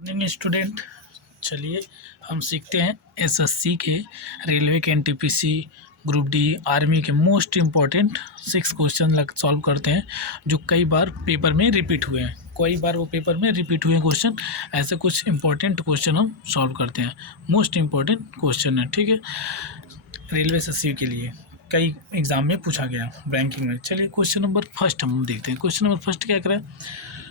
Morning student. चलिए हम सीखते हैं एसएससी के, रेलवे के, एनटीपीसी, ग्रुप डी, आर्मी के मोस्ट इम्पॉर्टेंट 6 क्वेश्चन सॉल्व करते हैं जो कई बार पेपर में रिपीट हुए हैं। कई बार वो पेपर में रिपीट हुए क्वेश्चन, ऐसे कुछ इंपॉर्टेंट क्वेश्चन हम सॉल्व करते हैं। मोस्ट इम्पॉर्टेंट क्वेश्चन है, ठीक है, रेलवे एसएससी के लिए कई एग्ज़ाम में पूछा गया रैंकिंग में। चलिए क्वेश्चन नंबर फर्स्ट हम देखते हैं। क्वेश्चन नंबर फर्स्ट क्या करें।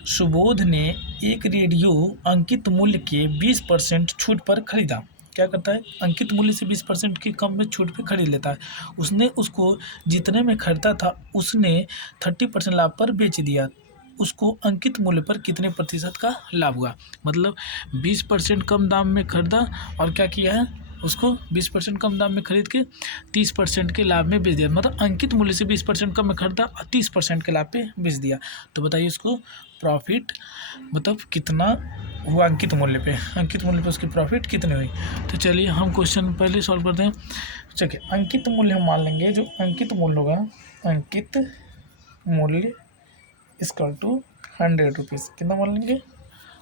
सुबोध ने एक रेडियो अंकित मूल्य के 20% छूट पर खरीदा। क्या करता है, अंकित मूल्य से 20% की कम में छूट पे खरीद लेता है। उसने उसको जितने में खरीदा था उसने 30% लाभ पर बेच दिया। उसको अंकित मूल्य पर कितने प्रतिशत का लाभ हुआ। मतलब 20% कम दाम में खरीदा और क्या किया है, उसको 20% कम दाम में खरीद के 30% के लाभ में बेच दिया। मतलब अंकित मूल्य से 20% कम में खरीदा और 30% के लाभ पे बेच दिया। तो बताइए इसको प्रॉफिट मतलब कितना हुआ अंकित मूल्य पे। अंकित मूल्य पे उसकी प्रॉफिट कितनी हुई। तो चलिए हम क्वेश्चन पहले सॉल्व करते हैं। चलिए अंकित मूल्य हम मान लेंगे, जो अंकित मूल्य होगा, अंकित मूल्य इक्वल टू 100 रुपीज़। कितना मान लेंगे,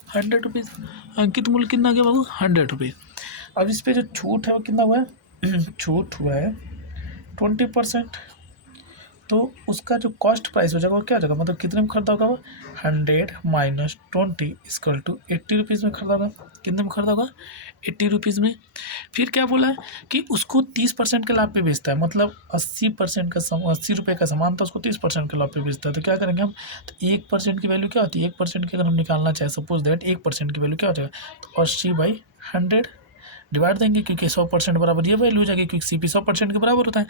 100 रुपीज़। अंकित मूल्य कितना आ गया बाबू, 100 रुपीज़। अब इस पे जो छूट है वो कितना हुआ है छूट हुआ है 20%। तो उसका जो कॉस्ट प्राइस हो जाएगा वो क्या हो जाएगा, मतलब कितने में खरीदा होगा वो, 100 माइनस 20 इक्वल टू 80 रुपीज़ में खरीदा होगा। कितने में खरीदा होगा, 80 रुपीज़ में। फिर क्या बोला है कि उसको 30% के लाभ पे बेचता है। मतलब 80% का 80 रुपये का सामान था, उसको 30% के लाभ पे बेचता है। तो क्या करेंगे हम, तो 1% की वैल्यू क्या होती है, 1% की अगर हम निकालना चाहें, सपोज दैट 1% की वैल्यू क्या हो जाएगा, तो 80/100 डिवाइड देंगे, क्योंकि 100% बराबर ये वैल्यू हो जाएगी, क्योंकि सीपी 100% के बराबर होता है।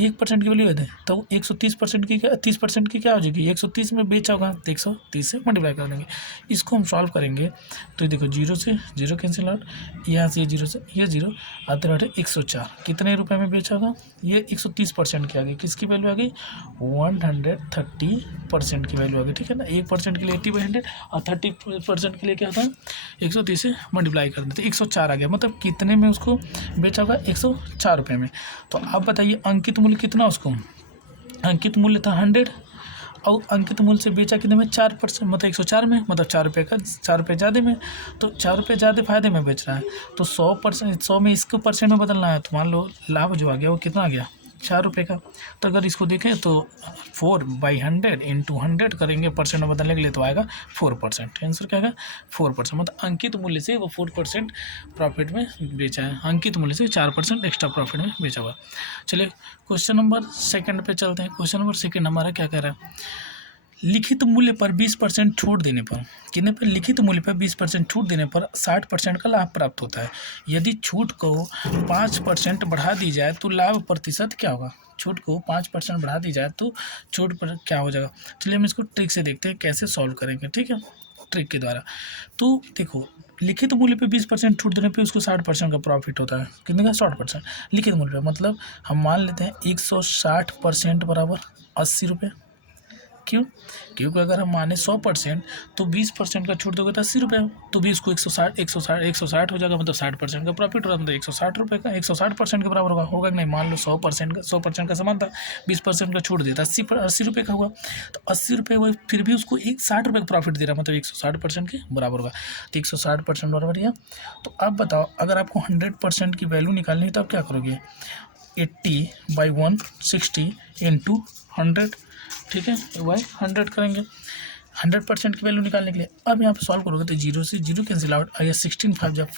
1% की वैल्यू है तो 130% की, क्या 30% की क्या हो जाएगी, 130 में बेचा होगा तो 130 से मल्टीप्लाई कर देंगे। इसको हम सॉल्व करेंगे तो देखो 0 से 0 कैंसिल आउट, यहाँ से ये 0 से ये 0 आते रहते 104। कितने रुपए में बेचा होगा, ये 130% की आ गई। किसकी वैल्यू आ गई, 130% की वैल्यु आ गई। ठीक है ना, 1% के लिए 80/100 और 30% के लिए क्या होता है, 130 से मल्टीप्लाई कर देते, 104 आ गया। मतलब कितने में उसको बेचा होगा, 104 रुपये में। तो आप बताइए अंकित मूल्य कितना, उसको अंकित मूल्य था 100 और अंकित मूल्य से बेचा कितने में, 4%, मतलब 104 में, मतलब 4 रुपये का, 4 रुपये ज़्यादा में। तो 4 रुपये ज़्यादा फायदे में बेच रहा है। तो 100%, 100 में इसको परसेंट में बदलना है। तो मान लो लाभ जो आ गया वो कितना आ गया, 4 रुपये का। तो अगर इसको देखें तो 4/100 इंटू 100 करेंगे परसेंट में बदलने के लिए, तो आएगा 4%। आंसर क्या आएगा, 4%। मतलब अंकित मूल्य से वो 4% प्रॉफिट में बेचा है, अंकित मूल्य से 4% एक्स्ट्रा प्रॉफिट में बेचा हुआ। चलिए क्वेश्चन नंबर सेकंड पे चलते हैं। क्वेश्चन नंबर सेकंड हमारा क्या कह रहा है, लिखित मूल्य पर 20% छूट देने पर, कितने पर, लिखित मूल्य पर 20% छूट देने पर 60% का लाभ प्राप्त होता है। यदि छूट को 5% बढ़ा दी जाए तो लाभ प्रतिशत क्या होगा। छूट को 5% बढ़ा दी जाए तो छूट पर क्या हो जाएगा। चलिए हम इसको ट्रिक से देखते हैं कैसे सॉल्व करेंगे, ठीक है, ट्रिक के द्वारा। तो देखो लिखित मूल्य पे 20% छूट देने पे उसको 60% का प्रॉफिट होता है। कितने का, 60%। लिखित मूल्य पे मतलब हम मान लेते हैं 160% बराबर 80 रुपये। क्यों, क्योंकि अगर हम माने 100% तो 20% का छूट दोगे तो 80 रुपये। तो 20 को 160 हो जाएगा, मतलब 60% का प्रॉफिट होगा, मतलब 160 रुपये का, 160% के बराबर होगा कि नहीं। मान लो 100% का सामान था, 20% का छूट देता, 80 रुपये का हुआ। तो 80 रुपये वो फिर भी उसको 60 रुपये का प्रॉफिट दे रहा, मतलब 160% के बराबर होगा। तो 160% बराबर है। तो अब बताओ अगर आपको 100% की वैल्यू निकालनी है तो आप क्या करोगे, 80/160 इंटू 100, ठीक है, वाई 100 करेंगे 100% की वैल्यू निकालने के लिए। अब यहाँ पे सॉल्व करोगे तो 0 से 0 कैंसिल आउट, और ये 16 5 जब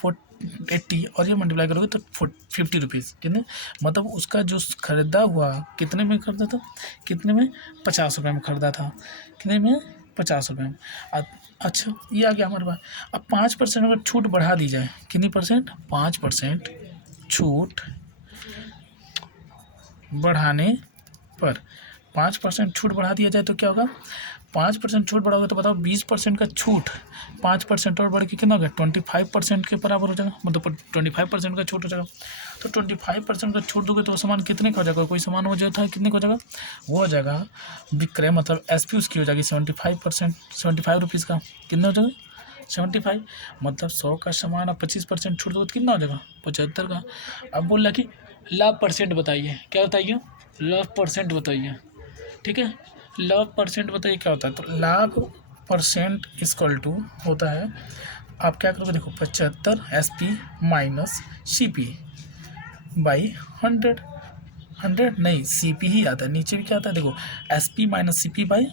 80 और ये मल्टीप्लाई करोगे तो 50 रुपीज़। कितने, मतलब उसका जो खरीदा हुआ कितने में खरीदा था, कितने में, 50 रुपये में खरीदा था। कितने में, 50 रुपये में। अच्छा ये आ गया हमारे पास। अब 5% अगर छूट बढ़ा दी जाए, कितनी परसेंट, 5% छूट बढ़ाने पर, 5% छूट बढ़ा दिया जाए तो क्या होगा, 5% छूट बढ़ाओगे तो बताओ 20% का छूट 5% और बढ़ के कितना हो गया, 25% के बराबर हो जाएगा, मतलब 25% का छूट हो जाएगा। तो 25% का छूट दोगे तो वो सामान कितने का हो जाएगा, कोई सामान हो जाता है कितने का हो जाएगा, वो हो जाएगा विक्रय, मतलब SP उसकी हो जाएगी 75%, 75 रुपीज़ का। कितना हो जाएगा, 75। मतलब 100 का सामान आप 25% छूट दो तो कितना हो जाएगा, 75 का। अब बोल रहा कि लाभ परसेंट बताइए, क्या बताइए, लाभ परसेंट बताइए, ठीक है, लाभ परसेंट बताइए क्या होता है। तो लाभ परसेंट इक्वल टू होता है आप क्या करोगे, देखो 75 SP माइनस CP बाई 100, 100 नहीं CP ही आता है, नीचे भी क्या आता है देखो SP minus CP by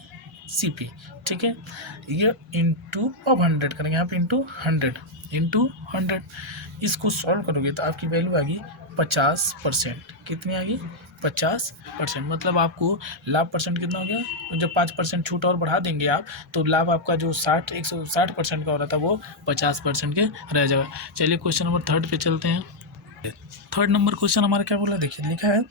CP, ठीक है। ये इंटू अब 100 करेंगे यहाँ पे, इंटू 100 इसको सॉल्व करोगे तो आपकी वैल्यू आएगी 50%। कितनी आएगी, 50%। मतलब आपको लाभ परसेंट कितना हो गया, तो जब 5% छूट और बढ़ा देंगे आप, तो लाभ आपका जो 160% का हो रहा था वो 50% के रह जाएगा। चलिए क्वेश्चन नंबर 3 पे चलते हैं। 3 नंबर क्वेश्चन हमारा क्या बोला, देखिए लिखा है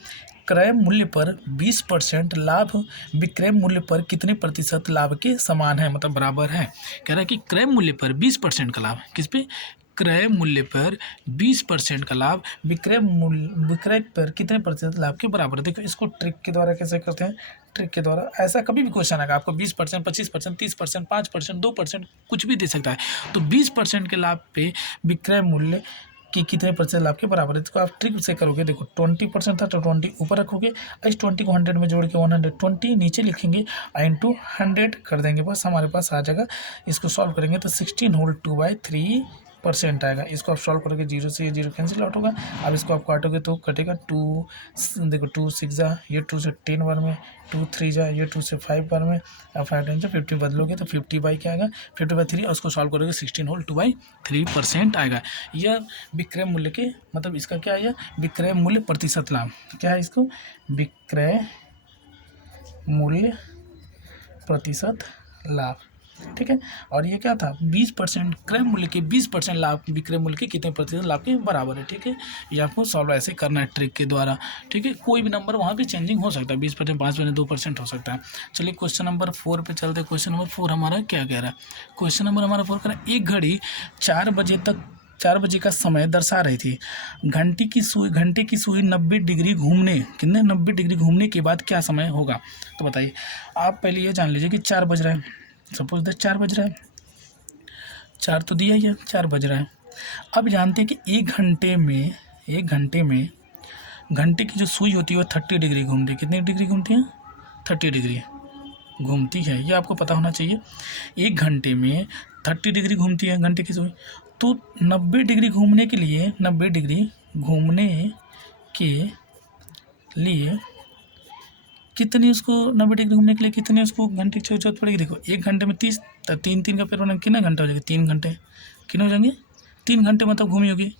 क्रय मूल्य पर 20% लाभ विक्रय मूल्य पर कितने प्रतिशत लाभ के समान है, मतलब बराबर है। कह रहा है कि क्रय मूल्य पर 20% का लाभ, किस पे, क्रय मूल्य पर 20% का लाभ विक्रय पर कितने प्रतिशत लाभ के बराबर है। देखो इसको ट्रिक के द्वारा कैसे करते हैं, ट्रिक के द्वारा ऐसा कभी भी क्वेश्चन आएगा आपको 20%, 25%, 30%, 5%, 2% कुछ भी दे सकता है। तो 20% के लाभ पे विक्रय मूल्य कि कितने प्रतिशत लाभ के बराबर है। इसको आप ट्रिक से करोगे, देखो 20% था तो 20 ऊपर रखोगे, इस 20 को 100 में जोड़ के 120 नीचे लिखेंगे, इंटू 100 कर देंगे, बस हमारे पास आ जाएगा। इसको सॉल्व करेंगे तो 16 होल 2/3% आएगा। इसको आप सॉल्व करोगे, 0 से 0 कैंसिल आउट होगा। अब इसको आप काटोगे तो कटेगा 2, देखो 2 6 जा, ये 2 से 10 बार में, 2 3 जा, ये 2 से 5 बार में, अब 5 टाइम से 50 बदलोगे तो 50 बाई क्या आएगा, 50/3, और उसको सॉल्व करोगे 16 होल 2/3% आएगा। यह विक्रय मूल्य के, मतलब इसका क्या है, विक्रय मूल्य प्रतिशत लाभ, क्या है इसको, विक्रय मूल्य प्रतिशत लाभ, ठीक है। और ये क्या था, 20% क्रय मूल्य के 20% लाभ विक्रय मूल्य के कितने प्रतिशत लाभ के बराबर है, ठीक है। ये आपको सॉल्व ऐसे करना है ट्रिक के द्वारा, ठीक है। कोई भी नंबर वहाँ पे चेंजिंग हो सकता है, 20%, 5%, 2% हो सकता है। चलिए क्वेश्चन नंबर 4 पे चलते हैं। क्वेश्चन नंबर 4 हमारा क्या कह रहा है, क्वेश्चन नंबर हमारा 4 कह रहा है एक घड़ी 4 बजे का समय दर्शा रही थी। घंटे की सुई 90 डिग्री घूमने, कितने 90 डिग्री घूमने के बाद क्या समय होगा। तो बताइए, आप पहले ये जान लीजिए कि 4 बज रहा है, सपोज दैट 4 बज रहा है, 4 तो दिया ही है, 4 बज रहा है। अब जानते हैं कि एक घंटे में घंटे की जो सुई होती है वो 30 डिग्री घूमती है। कितनी डिग्री घूमती है, 30 डिग्री घूमती है, ये आपको पता होना चाहिए। एक घंटे में 30 डिग्री घूमती है घंटे की सुई, तो 90 डिग्री घूमने के लिए, 90 डिग्री घूमने के लिए कितनी, उसको 90 डिग्री घूमने के लिए कितनी उसको घंटे की जरूरत पड़ेगी। देखो एक घंटे में 30, तो 3 का पेड़ बना, कितना घंटा हो जाएगा, 3 घंटे, कितने हो जाएंगे, 3 घंटे मतलब घूमी होगी,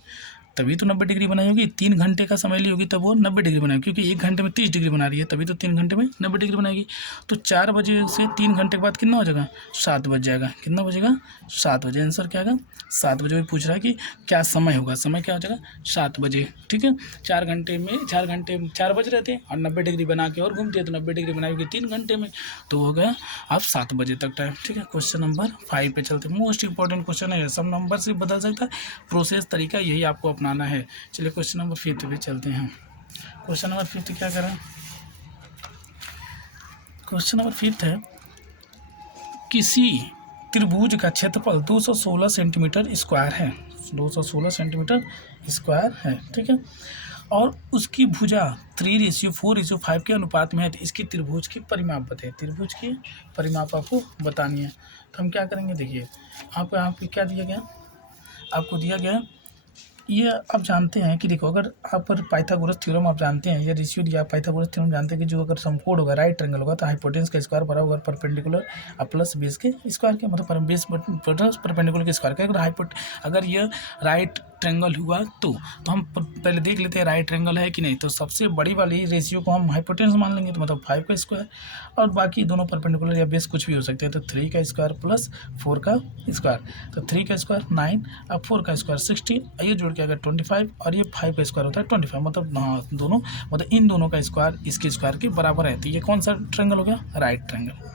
तभी तो 90 डिग्री बनाई होगी। 3 घंटे का समय ली होगी तब वो 90 डिग्री बनाएगी, क्योंकि एक घंटे में 30 डिग्री बना रही है, तभी तो 3 घंटे में 90 डिग्री बनाएगी। तो 4 बजे से 3 घंटे के बाद कितना हो जाएगा, 7 बज जाएगा। कितना बजेगा, 7 बजे। आंसर क्या आएगा, 7 बजे। वही पूछ रहा है कि क्या समय होगा, समय क्या हो जाएगा, 7 बजे, ठीक है। 4 घंटे में 4 बज रहे थे और 90 डिग्री बना के और घूमती है, तो 90 डिग्री बनाएगी 3 घंटे में, तो हो गया आप 7 बजे तक टाइम, ठीक है। क्वेश्चन नंबर 5 पे चलते हैं। मोस्ट इंपॉर्टेंट क्वेश्चन है, सब नंबर से बदल सकता है, प्रोसेस तरीका यही आपको अपनाना है। चलिए क्वेश्चन नंबर 5 पे चलते हैं। क्वेश्चन नंबर 5 क्या कर रहा है, क्वेश्चन नंबर 5 है किसी त्रिभुज का क्षेत्रफल 216 सेंटीमीटर स्क्वायर है, 216 सेंटीमीटर स्क्वायर है, ठीक है। और उसकी भुजा 3:4:5 के अनुपात में है। तो इसकी त्रिभुज की परिमाप बताइए, त्रिभुज की परिमाप आपको बतानी है। तो हम क्या करेंगे, देखिए आपको यहाँ पे क्या दिया गया, आपको दिया गया ये आप जानते हैं कि देखो, अगर आप पाइथागोरस थ्योरम आप जानते हैं, ये रेशियो या पाइथागोरस थ्योरम जानते हैं कि जो अगर समकोण होगा, राइट ट्रायंगल होगा, तो हाइपोटेनस का स्क्वायर बराबर होगा परपेंडिकुलर प्लस बेस के स्क्वायर के, मतलब बेस प्लस परपेंडिकुलर के स्क्वायर का। अगर ये राइट ट्रायंगल हुआ तो हम पहले देख लेते हैं राइट ट्रायंगल है कि नहीं। तो सबसे बड़ी वाली रेशियो को हम हाइपोटेनस मान लेंगे, तो मतलब 5 का स्क्वायर, और बाकी दोनों परपेंडिकुलर या बेस कुछ भी हो सकते हैं। तो 3 का स्क्वायर प्लस 4 का स्क्वायर, तो 3 का स्क्वायर 9, अब 4 का स्क्वायर 16, ये जोड़ के अगर 25, और ये 5 का स्क्वायर होता है 25, मतलब हाँ दोनों, मतलब इन दोनों का स्क्वायर इसके स्क्वायर के बराबर है। तो ये कौन सा ट्रायंगल हो गया, राइट ट्रायंगल।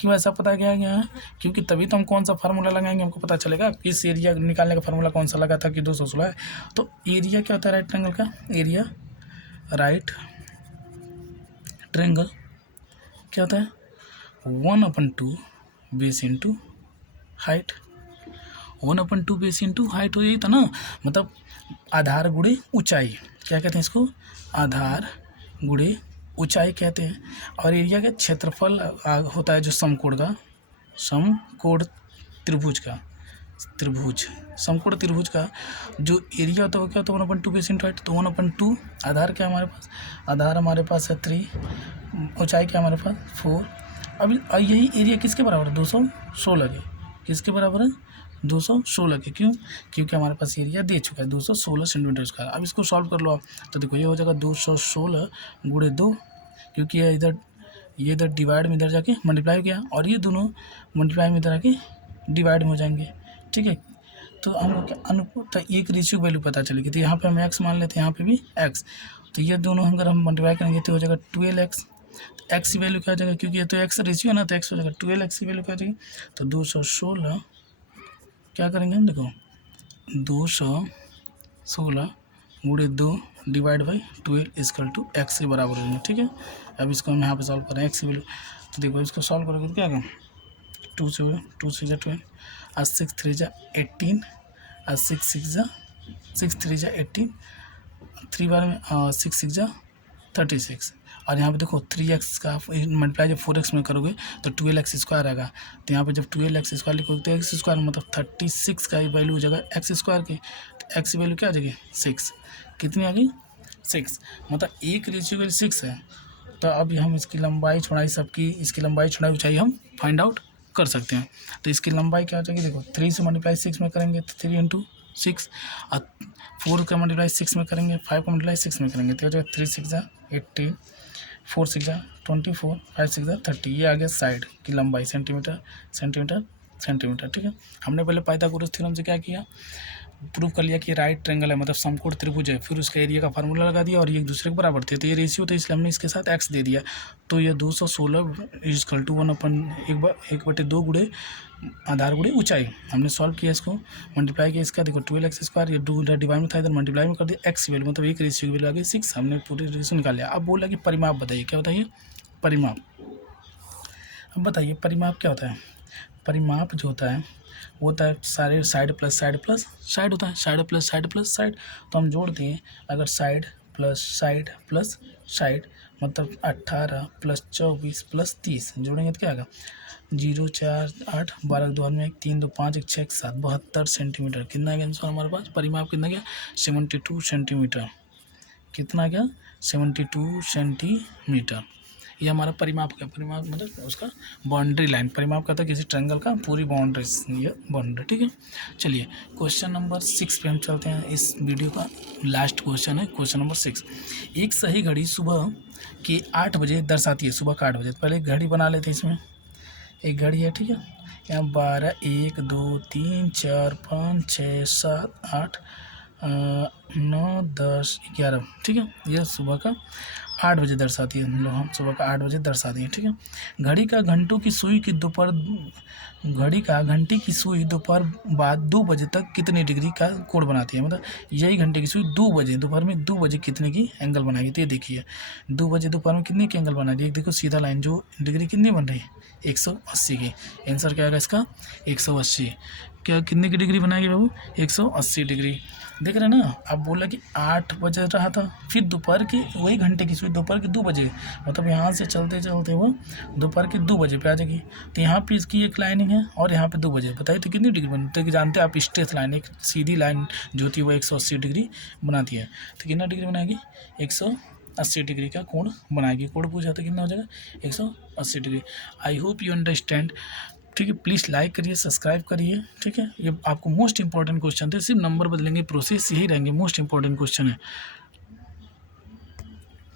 क्यों ऐसा पता गया है, क्योंकि तभी तो हम कौन सा फार्मूला लगाएंगे, हमको पता चलेगा किस एरिया निकालने का फार्मूला कौन सा लगा था कि 216 है। तो एरिया क्या होता है राइट ट्रायंगल का, एरिया राइट ट्रायंगल क्या होता है, 1/2 base into height, 1/2 base into height हो, यही था ना, मतलब आधार गुणे ऊंचाई, क्या कहते हैं इसको, आधार गुणे ऊंचाई कहते हैं। और एरिया का क्षेत्रफल होता है जो समकोण का, समकोण त्रिभुज का, त्रिभुज, समकोण त्रिभुज का जो एरिया होता है वो क्या होता है 1/2 बेस इंटू हाइट। तो 1/2 आधार क्या हमारे पास, आधार हमारे पास है 3, ऊंचाई क्या हमारे पास 4। अब यही एरिया किसके बराबर है 216 के, किसके बराबर है 216 के। क्यों, क्योंकि हमारे पास एरिया दे चुका है 216 सेंटीमीटर स्क्वायर। अब इसको सॉल्व कर लो आप, तो देखो ये हो जाएगा 216 गुणे 2, क्योंकि ये इधर डिवाइड में इधर जाके मल्टीप्लाई किया, और ये दोनों मल्टीप्लाई में इधर आके डिवाइड में हो जाएंगे। ठीक है, तो हमको क्या अनुपात एक रेशियो वैल्यू पता चलेगी। तो यहाँ पे हम x मान लेते हैं, यहाँ पे भी x। तो ये दोनों अगर हम मल्टीप्लाई करेंगे तो हो जाएगा 12x। तो x की वैल्यू क्या हो जाएगा, क्योंकि ये तो x रेशियो है ना, तो x हो जाएगा 12x की वैल्यू क्या हो जाएगी। तो 216 क्या करेंगे हम, देखो 216 गुणे 2 divide by 12 is equal to x के बराबर होंगे। ठीक है, अब इसको हम यहाँ पे सॉल्व करें x की वैल्यू। तो देखो इसको सॉल्व करोगे तो क्या करें, 2 से 12 और 6 3 जा 18 और 6 3 जा 18, 3 बार में 6 6 जा 36। और यहाँ पे देखो 3x का मल्टीप्लाई जब 4x में करोगे तो 12x स्क्वायर आएगा। तो यहाँ पे जब 12x स्क्वायर लिखोगे तो x स्क्वायर मतलब 36 का वैल्यू हो जाएगा x स्क्वायर की। तो x की वैल्यू क्या आ जाएगी 6, कितनी आ गई 6, मतलब एक रेशियो वैल्यू 6 है। तो अब हम इसकी लंबाई चौड़ाई सबकी, इसकी लंबाई चौड़ाई ऊंचाई हम फाइंड आउट कर सकते हैं। तो इसकी लंबाई क्या हो जाएगी, देखो 3 से मल्टीप्लाई 6 में करेंगे तो 3 इंटू 6, और 4 का मल्टीप्लाई 6 में करेंगे, 5 का मल्टीप्लाई 6 में करेंगे तो हो जाएगा 3 6 जा 18, 4 6 जा 24, 5 6 जा 30। ये आ गया साइड की लंबाई सेंटीमीटर सेंटीमीटर सेंटीमीटर। ठीक है, हमने पहले पाइथागोरस थ्योरम से क्या किया, प्रूव कर लिया कि राइट ट्रायंगल है, मतलब समकोण त्रिभुज है। फिर उसका एरिया का फार्मूला लगा दिया और ये एक दूसरे के बराबर थे, तो ये रेशियो था इसलिए हमने इसके साथ x दे दिया। तो ये 216 इजकल टू 1/2 गुणे आधार गुणे ऊंचाई। हमने सॉल्व किया, इसको मल्टीप्लाई किया, इसका देखो 12x स्क्वायर, ये 2 इधर डिवाइड में था, इधर मल्टीप्लाई में कर दिया, x की वैल्यू मतलब एक रेशियो की वैल्यू आ गई 6। हमने पूरी रेशियो निकाल लिया। अब बोला कि परिमाप बताइए, क्या बताइए परिमाप। अब बताइए परिमाप क्या होता है। परिमाप जो होता है वो होता है सारे side plus side plus side होता है, side plus side plus side. तो हम जोड़ दिए, अगर साइड प्लस साइड मतलब 18 प्लस 24 प्लस 30 जोड़ेंगे तो क्या आएगा 0 4 8 12 2 में 1 3 2 5 1 6 7 72 सेंटीमीटर। कितना आ गया आंसर हमारे पास, परिमाप कितना गया 72 सेंटीमीटर। कितना गया 72 सेंटीमीटर। ये हमारा परिमाप का, परिमाप मतलब उसका बाउंड्री लाइन। परिमाप कहता है किसी ट्रायंगल का पूरी बाउंड्री, ये बाउंड्री। ठीक है, चलिए क्वेश्चन नंबर 6 पे हम चलते हैं। इस वीडियो का लास्ट क्वेश्चन है क्वेश्चन नंबर 6। एक सही घड़ी सुबह के 8 बजे दर्शाती है, सुबह का 8 बजे। तो पहले घड़ी बना लेते हैं, इसमें एक घड़ी है। ठीक है, यहाँ 12 1 2 3 4 5 6 7 8 9 10 11। ठीक है, यह सुबह का 8 बजे दर्शाती है, हम सुबह का 8 बजे दर्शाती है। ठीक है, घड़ी का घंटों की सुई की दोपहर, घड़ी का घंटी की सुई दोपहर बाद 2 बजे तक कितने डिग्री का कोण बनाती है। मतलब यही घंटे की सुई 2 बजे दोपहर में 2 बजे कितने की एंगल बनाएगी। तो ये देखिए 2 बजे दोपहर में कितने की एंगल बनाएगी, एक देखो सीधा लाइन जो डिग्री कितनी बन रही है 180 की। आंसर क्या आएगा इसका 180। क्या कितने की डिग्री बनाएगी बाबू 180 डिग्री। देख रहे हैं ना, अब बोला कि 8 बजे रहा था, फिर दोपहर की वही घंटे की सुई दोपहर के 2 बजे, मतलब यहाँ से चलते चलते वो दोपहर के 2 बजे पे आ जाएगी। तो यहाँ पे इसकी एक लाइनिंग है और यहाँ पे 2 बजे, बताइए तो कितनी डिग्री बनती है। कि जानते हैं आप स्ट्रेट लाइन, एक सीधी लाइन जो होती है वो 180 डिग्री बनाती है। तो कितना डिग्री बनाएगी 180 डिग्री का कोण बनाएगी। कोण पूछा तो कितना हो जाएगा 180 degree. I hope you understand. ठीक है, प्लीज़ लाइक करिए, सब्सक्राइब करिए। ठीक है, ये आपको मोस्ट इंपॉर्टेंट क्वेश्चन थे, सिर्फ नंबर बदलेंगे, प्रोसेस यही रहेंगे, मोस्ट इंपॉर्टेंट क्वेश्चन है।